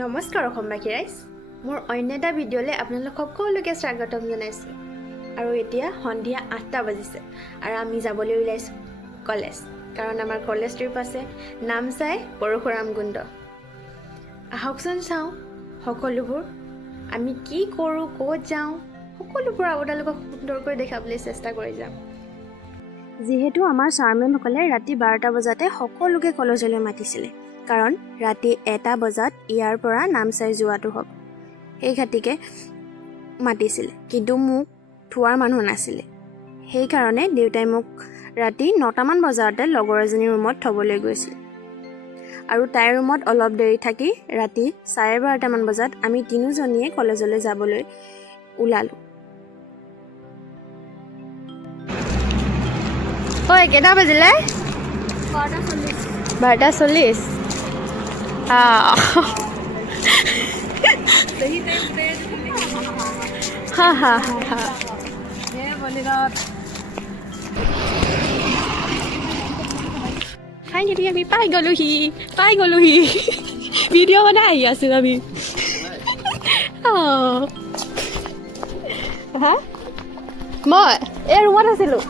নমস্কাৰ অসমবাসী ৰাইজ, মোৰ অন্য এটা ভিডিঅ'লৈ আপোনালোক সকলোকে স্বাগতম জনাইছোঁ। আৰু এতিয়া সন্ধিয়া 8টা বাজিছে আৰু আমি যাবলৈ ওলাইছোঁ কলেজ, কাৰণ আমাৰ কলেজ ট্ৰিপ আছে নামচাই পৰশুৰামকুণ্ড। আহকচোন চাওঁ সকলোবোৰ আমি কি কৰোঁ, ক'ত যাওঁ, সকলোবোৰ আপোনালোকক সুন্দৰকৈ দেখাবলৈ চেষ্টা কৰি যাম। যিহেতু আমাৰ ছাৰমেমসকলে ৰাতি 12টা বজাতে সকলোকে কলেজলৈ মাতিছিলে, কাৰণ ৰাতি 1টা বজাত ইয়াৰ পৰা নামচাই যোৱাটো হ'ব। সেই খাতিকে মাতিছিলে, কিন্তু মোক থোৱাৰ মানুহ নাছিলে। সেইকাৰণে দেউতাই মোক ৰাতি 9টামান বজাতে লগৰ এজনীৰ ৰুমত থ'বলৈ গৈছিল। আৰু তাইৰ ৰুমত অলপ দেৰি থাকি ৰাতি 12:30মান বজাত আমি তিনিজনীয়ে কলেজলৈ যাবলৈ ওলালোঁ। ঐ কেইটা বাজিলে? 12:40। ফাইনেলি আমি পাই গ'লোহি ভিডিঅ' বনাই আহি আছোঁ আমি। মই এই ৰুমত আছিলোঁ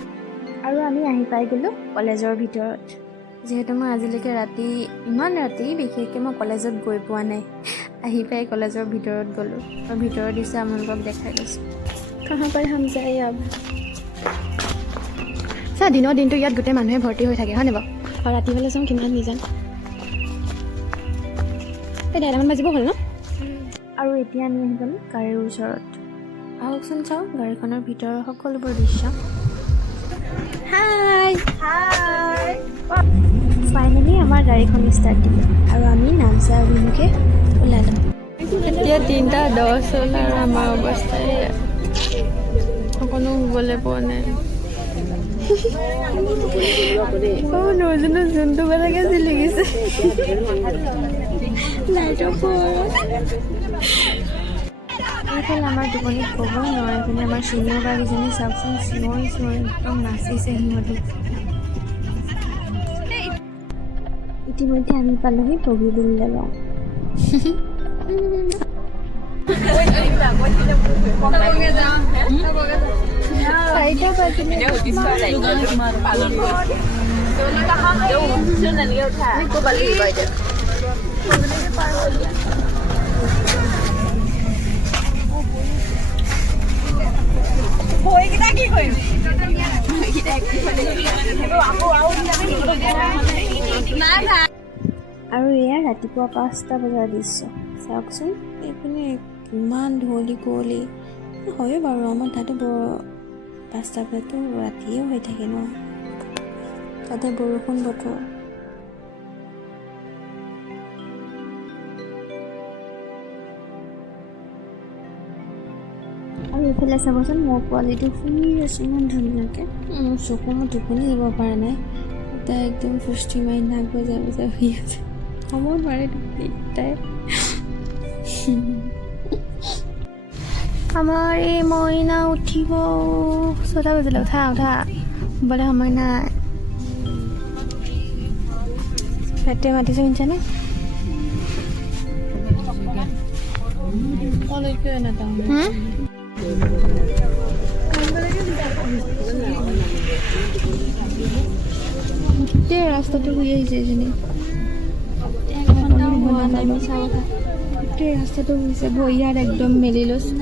আৰু আমি আহি পাই গ'লোঁ কলেজৰ ভিতৰত। যিহেতু মই আজিলৈকে ইমান ৰাতি বিশেষকৈ মই কলেজত গৈ পোৱা নাই, আহি পাই কলেজৰ ভিতৰত গ'লোঁ আৰু ভিতৰৰ দৃশ্য আপোনালোকক দেখাই গৈছোঁ। কাহাৰ পৰা হাম যায় চা, দিনৰ দিনটো ইয়াত গোটেই মানুহে ভৰ্তি হৈ থাকে হয়নে বাৰু? আৰু ৰাতি হ'লে যাওঁ কিমান নিজান। এই 1:30মান বাজিব হ'ল ন? আৰু এতিয়া আমি আহি গ'লোঁ গাড়ীৰ ওচৰত। আহকচোন চাওঁ গাড়ীখনৰ ভিতৰৰ সকলোবোৰ দৃশ্য। হাই ফাইনেলি আমাৰ গাড়ীখন ষ্টাৰ্ট দিলে আৰু আমি নামচাই অভিমুখে ওলালোঁ। এতিয়া 3:10 হ'ল আৰু আমাৰ অৱস্থাই অকণো শুবলৈ পোৱা নাই। নজনো যোনটো বেলেগে জিলিকিছে লাইটৰ পোহৰত। এইফালে আমাৰ টোপনিত ক'বই নোৱাৰে, এইপিনে আমাৰ চিনিয়ৰ বাগীজনী চাওকচোন চিঞৰি একদম নাচিছে সিহঁতি। ইতিমধ্যে আমি পালোহি বগীবিল দলং। আৰু এয়া ৰাতিপুৱা 5টা বজাৰ দৃশ্য চাওকচোন। এইপিনে কিমান ধূলি কুঁৱলী হয় বাৰু, আমাৰ তাতো 5টা বজাতো ৰাতিয়ে হৈ থাকে ন, তাতে বৰষুণ বতৰ। আৰু এইফালে চাবচোন মোৰ পোৱালিটো শুই আছে ইমান ধুনীয়াকৈ। চকু মোৰ টোপনি যাব পৰা নাই, তাই একদম ফুষ্টি মাৰি নাক বজাই শুই আছে। হ'ব নোৱাৰে টোপনি তাই। আমাৰ এই মইনা উঠিব 6টা বাজিলে। উঠা শুবলৈ সময় নাই। পেটে মাতিছে শুনিছানে? গোটেই ৰাস্তাটো শুই আহিছে এজনী। গোটেই ৰাস্তাটো শুইছে, ভৰিয়াত একদম মেলি লৈছে।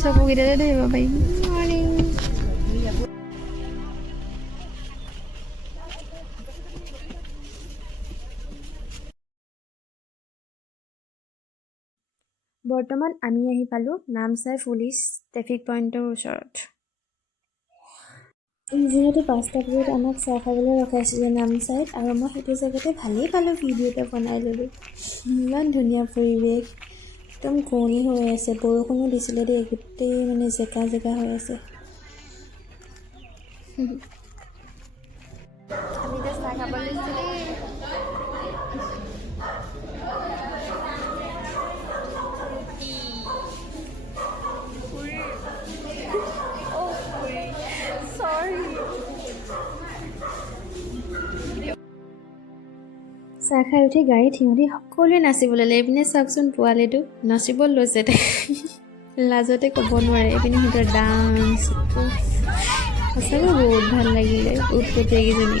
চকুকেইটাতে ধৰিব পাৰিম। বৰ্তমান আমি আহি পালোঁ নামচাই পুলিচ ট্ৰেফিক পইণ্টৰ ওচৰত। যিহেতু 5টা বজাত আমাক চাহ খাবলৈ ৰখাইছিলে নামচাইত, আৰু মই সেইটো জেগাতে ভালেই পালোঁ, ভিডিঅ' এটা বনাই ল'লোঁ। ইমান ধুনীয়া পৰিৱেশ, একদম কুঁৱলী হৈ আছে, বৰষুণো দিছিলে দেই, গোটেই মানে জেকা হৈ আছে। আমি এতিয়া চাহ খাব লৈছোঁ দেই। চাহ খাই উঠি গাড়ীত সিহঁতি সকলোৱে নাচিবলৈ ল'লে। এইপিনে চাওকচোন পোৱালিটো নাচিব লৈছে তাই লাজতে ক'ব নোৱাৰে। এইপিনে সিহঁতৰ ডান্স সঁচাকৈ বহুত ভাল লাগিলে উৎপতীয়াকেইজনী।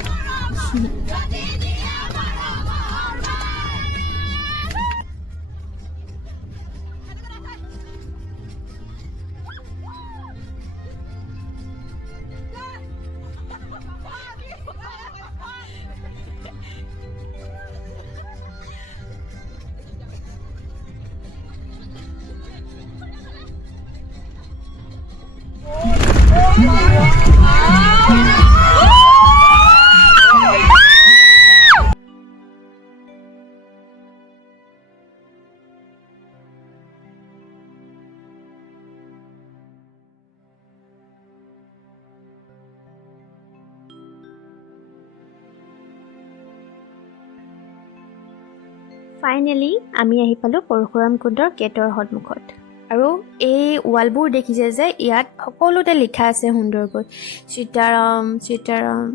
ফাইনেলি আমি আহি পালোঁ পৰশুৰাম কুণ্ডৰ গেটৰ সন্মুখত। আৰু এই ৱালবোৰ দেখিছে যে ইয়াত সকলোতে লিখা আছে সুন্দৰকৈ সীতাৰাম সীতাৰাম।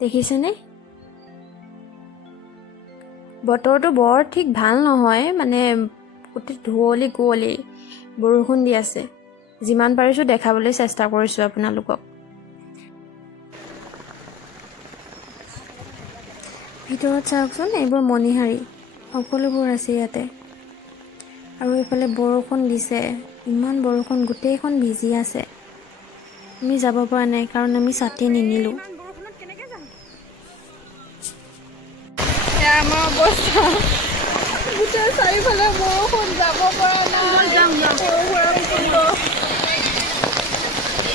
দেখিছেনে? বতৰটো বৰ ঠিক ভাল নহয়, মানে গোটেই ধুঁৱলি কুঁৱলি বৰষুণ দি আছে। যিমান পাৰিছোঁ দেখাবলৈ চেষ্টা কৰিছোঁ আপোনালোকক। ভিতৰত চাওকচোন, এইবোৰ মণিহাৰী সকলোবোৰ আছে ইয়াতে। আৰু এইফালে বৰষুণ দিছে, ইমান বৰষুণ, গোটেইখন ভিজি আছে। আমি যাব পৰা নাই কাৰণ আমি ছাতি নিনিলোঁ। আমাৰ অৱস্থা গোটেই চাৰিওফালে বৰষুণ, যাব পৰা নাই।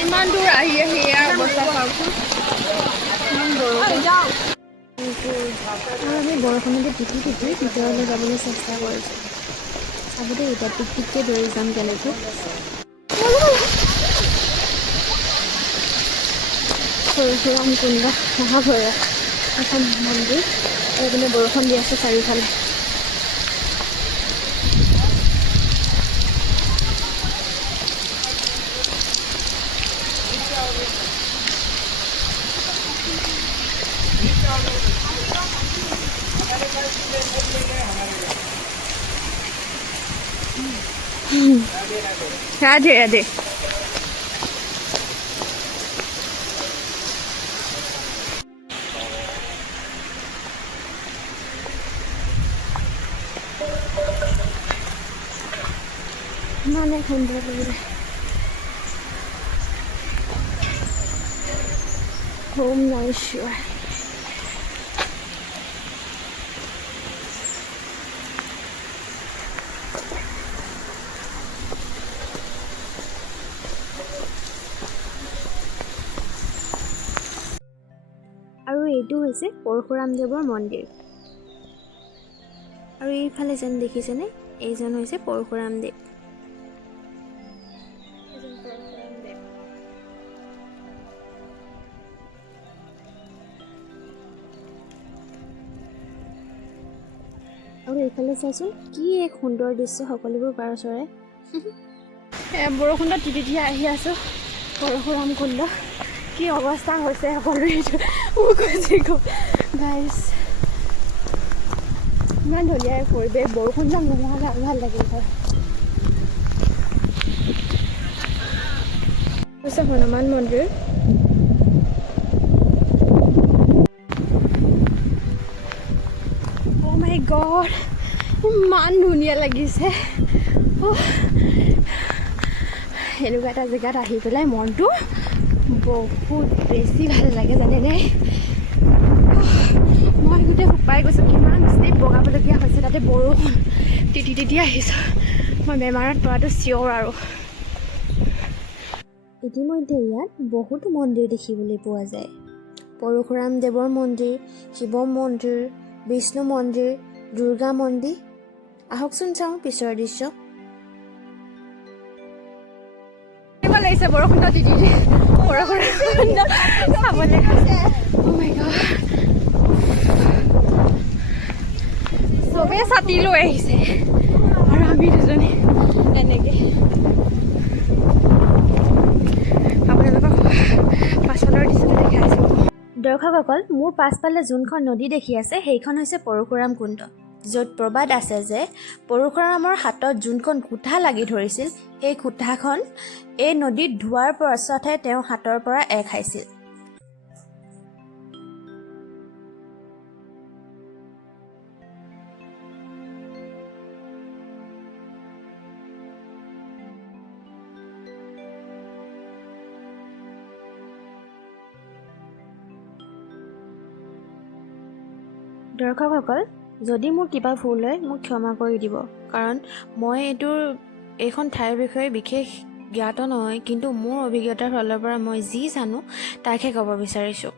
ইমান দূৰ আহি ইয়াৰ অৱস্থা চাওকচোন, ইমান বৰষুণ। আৰু আমি বৰষুণতে তিতি ভিতৰলৈ যাবলৈ চেষ্টা কৰিছোঁ। চাব দেই, এতিয়া টিকটিককৈ দৌৰি যাম কেনেকৈ। পৰশুৰাম কুণ্ড মহাভৈৰৱ এখন মন্দিৰ। এইপিনে বৰষুণ দি আছে চাৰিওফালে। राधे राधे। মানে সুন্দৰ লাগিলে। ওম নমঃ শিৱায়। আৰু এইটো হৈছে পৰশুৰামদেৱৰ মন্দিৰ। আৰু এইফালে যেন দেখিছেনে, এইজন হৈছে পৰশুৰামদেৱ। আৰু এইফালে চাইচোন, কি এক সুন্দৰ দৃশ্য, সকলোবোৰ পাৰ চৰাই। বৰষুণত তিতি আহি আছোঁ পৰশুৰাম কুণ্ড। কি অৱস্থা হৈছে সকলোৰে, গাইছ। ইমান ধুনীয়া পৰিৱেশ, বৰষুণ যাম নোহোৱালে আৰু ভাল লাগিল হয়। হৈছে হনুমান মন্দিৰ। অ' মাই গড, ইমান ধুনীয়া লাগিছে। এনেকুৱা এটা জেগাত আহি পেলাই মনটো বহুত বেছি ভাল লাগে, জানেনে? মই গোটেই শুকাই গৈছোঁ, কিমান ষ্টেপ বগাবলগীয়া হৈছে, তাতে বৰষুণ তিতি আহিছোঁ। মই বেমাৰত পৰাটো চিয়ৰ। আৰু ইতিমধ্যে ইয়াত বহুতো মন্দিৰ দেখিবলৈ পোৱা যায়। পৰশুৰাম দেৱৰ মন্দিৰ, শিৱ মন্দিৰ, বিষ্ণু মন্দিৰ, দুৰ্গা মন্দিৰ। আহকচোন চাওঁ পিছৰ দৃশ্য। লাগিছে বৰষুণত তিতি বৰষুণ চাবলৈ। Oh my God, চবেই ছাতি লৈ আহিছে আৰু আমি দুজনী এনেকৈ। আপোনালোকক পাছলৰ দৃশ্যটো দেখাইছোঁ। দৰ্শকসকল, মোৰ পাছফালে যোনখন নদী দেখি আছে সেইখন হৈছে পৰশুৰাম কুণ্ড, য'ত প্ৰবাদ আছে যে পৰশুৰামৰ হাতত যোনখন কুঠা লাগি ধৰিছিল সেই কুঠাখন এই নদীত ধোৱাৰ পাছতহে তেওঁ হাতৰ পৰা খাইছিল। দৰ্শকসকল, যদি মোৰ কিবা ভুল হয় মোক ক্ষমা কৰি দিব, কাৰণ মই এইখন ঠাইৰ বিষয়ে বিশেষ জ্ঞাত নহয়, কিন্তু মোৰ অভিজ্ঞতাৰ ফালৰ পৰা মই যি জানো তাকহে ক'ব বিচাৰিছোঁ।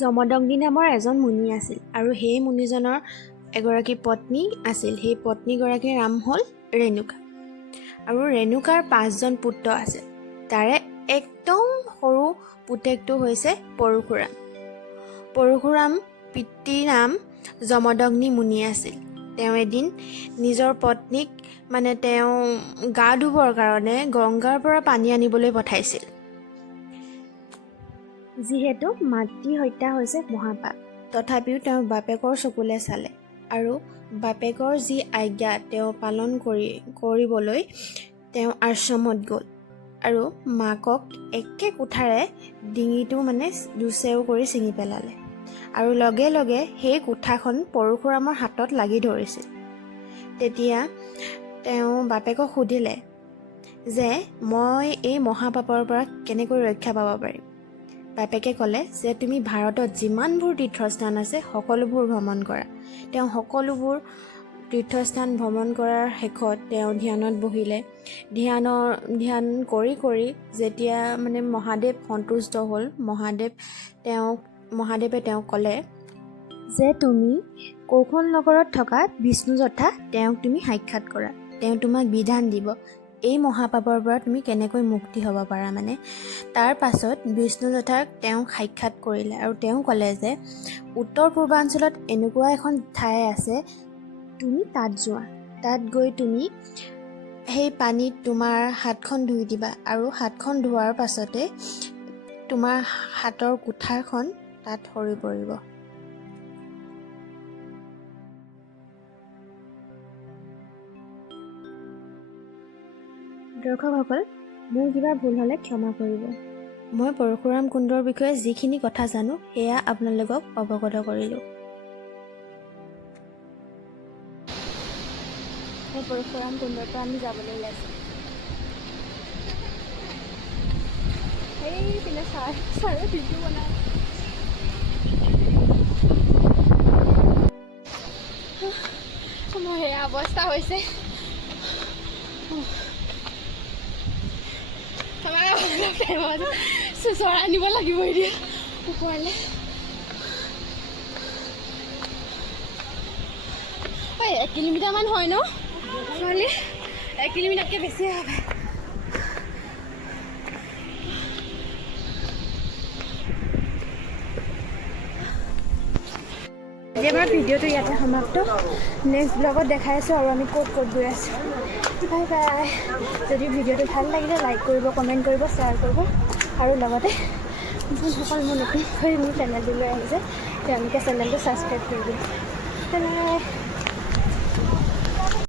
যমদগ্নি নামৰ এজন মুনি আছিল আৰু সেই মুনিজনৰ এগৰাকী পত্নী আছিল। সেই পত্নীগৰাকীৰ নাম হ'ল ৰেণুকা আৰু ৰেণুকাৰ 5জন পুত্ৰ আছে। তাৰে একদম সৰু পুতেকটো হৈছে পৰশুৰাম। পৰশুৰাম পিতৃৰ নাম যমদগ্নি মুনি আছিল। তেওঁ এদিন নিজৰ পত্নীক তেওঁ গা ধুবৰ কাৰণে গংগাৰ পৰা পানী আনিবলৈ পঠাইছিল। যিহেতু মাতৃ হত্যা হৈছে মহাপাপ, তথাপিও তেওঁ বাপেকৰ চকুলে চালে আৰু বাপেকৰ যি আজ্ঞা তেওঁ পালন কৰিবলৈ তেওঁ আশ্ৰমত গ'ল আৰু মাকক একে কোঠাৰে ডিঙিটো দুচেও কৰি ছিঙি পেলালে আৰু লগে লগে সেই কোঠাখন পৰশুৰামৰ হাতত লাগি ধৰিছিল। তেতিয়া তেওঁ বাপেকক সুধিলে যে মই এই মহাপাপৰ পৰা কেনেকৈ ৰক্ষা পাব পাৰিম। বাপেকে ক'লে যে তুমি ভাৰতত যিমানবোৰ তীৰ্থস্থান আছে সকলোবোৰ ভ্ৰমণ কৰা। তেওঁ সকলোবোৰ তীৰ্থস্থান ভ্ৰমণ কৰাৰ শেষত তেওঁ ধ্যানত বহিলে। ধ্যান কৰি কৰি যেতিয়া মহাদেৱ সন্তুষ্ট হ'ল, মহাদেৱে তেওঁক ক'লে যে তুমি কৌশল নগৰত থকা বিষ্ণুযথা তেওঁক তুমি সাক্ষাৎ কৰা, তেওঁ তোমাক বিধান দিব এই মহাপাপৰ পৰা তুমি কেনেকৈ মুক্তি হ'ব পাৰা। তাৰ পাছত বিষ্ণুযথাক তেওঁ সাক্ষাৎ কৰিলে আৰু তেওঁ ক'লে যে উত্তৰ পূৰ্বাঞ্চলত এনেকুৱা এখন ঠাই আছে, তুমি তাত যোৱা, তাত গৈ তুমি সেই পানীত তোমাৰ হাতখন ধুই দিবা আৰু হাতখন ধোৱাৰ পাছতে তোমাৰ হাতৰ কুঠাৰখন তাত সৰি পৰিব। দৰ্শকসকল, মোৰ কিবা ভুল হ'লে ক্ষমা কৰিব। মই পৰশুৰাম কুণ্ডৰ বিষয়ে যিখিনি কথা জানো সেয়া আপোনালোকক অৱগত কৰিলোঁ। সেই পৰশুৰাম কুণ্ডৰ পৰা আমি যাবলৈ ওলাইছোঁ। সেইপিনে চাৰে ভিডিঅ' বনাই মোৰ সেয়া অৱস্থা হৈছে। চৰাই আনিব লাগিব এতিয়া ওপৰলৈ। 1 কিলোমিটাৰমান হয় ন? ছোৱালী 1 কিলোমিটাৰতকৈ বেছি হবে। আজি আমাৰ ভিডিঅ'টো ইয়াতে সমাপ্ত। নেক্সট ব্লগত দেখাই আছোঁ আৰু আমি ক'ত গৈ আছোঁ। Bye bye. যদি ভিডিঅ'টো ভাল লাগিলে লাইক কৰিব, কমেণ্ট কৰিব, শ্বেয়াৰ কৰিব আৰু লগতে যোনসকল মোৰ নতুনকৈ মোৰ চেনেলটোলৈ আহিছে তেওঁলোকে চেনেলটো ছাবস্ক্ৰাইব কৰি দিব। Bye bye.